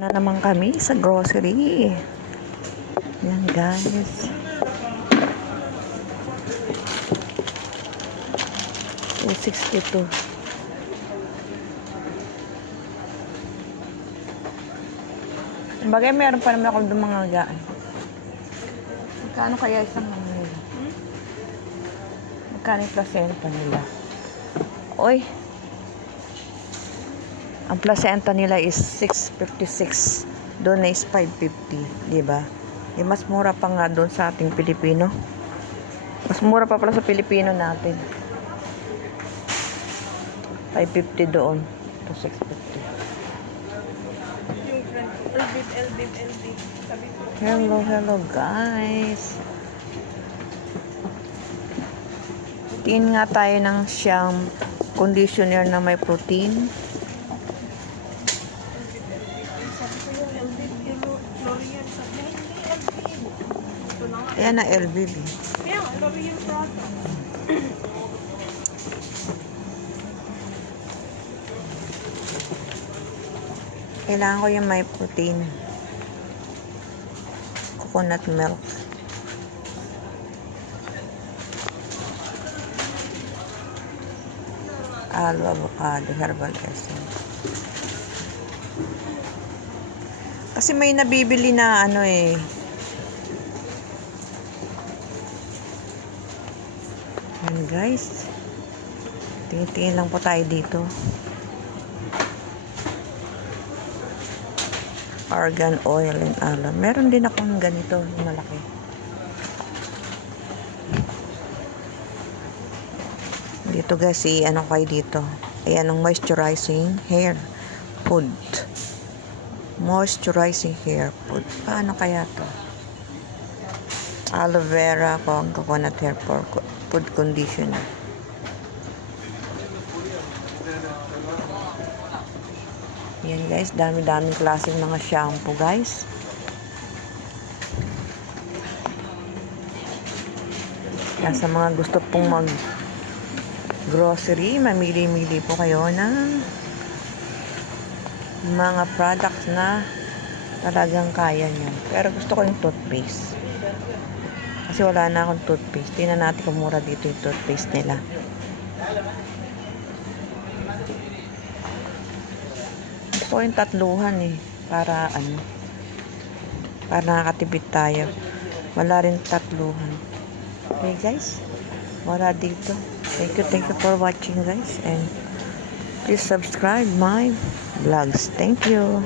Na naman kami sa grocery. Yan guys. $262. Bagay meron pa naman ako ng mga gaan. Magkano kaya isang ano nila? Magkano yung placenta nila? Oy! Ang placenta nila is $656. Doon is $550. Diba? Eh, mas mura pa nga doon sa ating Pilipino. Mas mura pa pala sa Pilipino natin. $550 doon. To $650. Elbit. Sabi ko. Hello guys. Tingin nga tayo ng siyang conditioner na may protein. Sabi ko yung Elbit, yung L'Oreal. Sabi ko, hindi Elbit. Ito na nga. Ayan na LBB. Kaya nga, L'Oreal product. Kailangan ko yung may protein. Coconut milk. Aloe avocado herbal essence. Kasi may nabibili na ano eh. Yan guys. Tingin-tingin lang po tayo dito. Argan oil and aloe. Meron din akong ganito, yung malaki. Dito guys, ano kayo dito? Ayan ang moisturizing hair food. Moisturizing hair food. Paano kaya to? Aloe vera, coconut hair food conditioner. Yan guys, dami-daming klaseng mga shampoo guys. Kaya sa mga gusto pong mag grocery, mamili-mili po kayo ng mga products na talagang kaya nyo. Pero gusto ko yung toothpaste. Kasi wala na akong toothpaste. Tingnan natin kung mura dito yung toothpaste nila. Gusto ko yung tatluhan eh. Para ano. Para nakakatipid tayo. Wala rin tatluhan. Okay guys. Wala dito. Thank you for watching guys. And please subscribe my vlogs. Thank you.